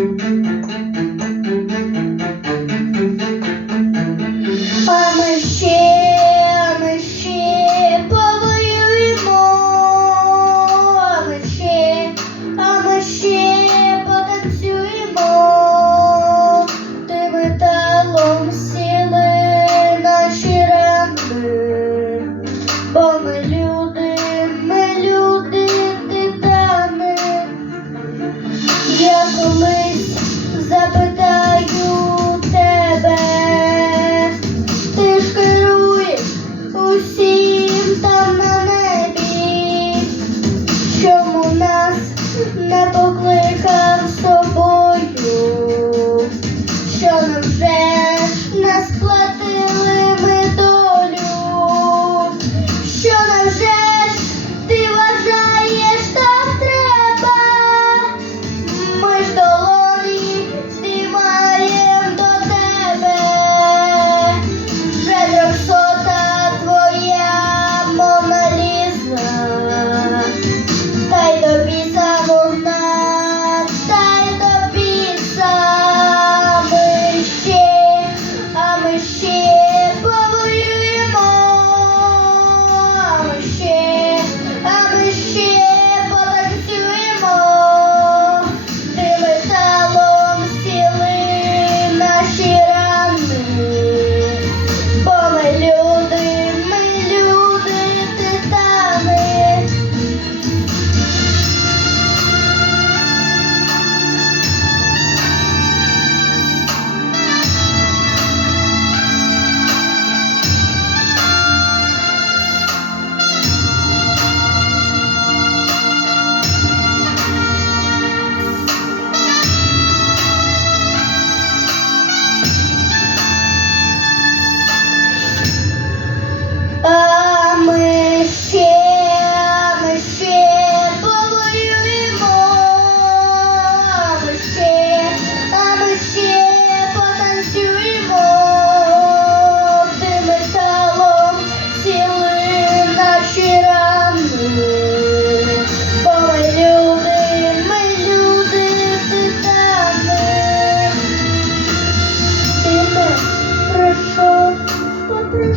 А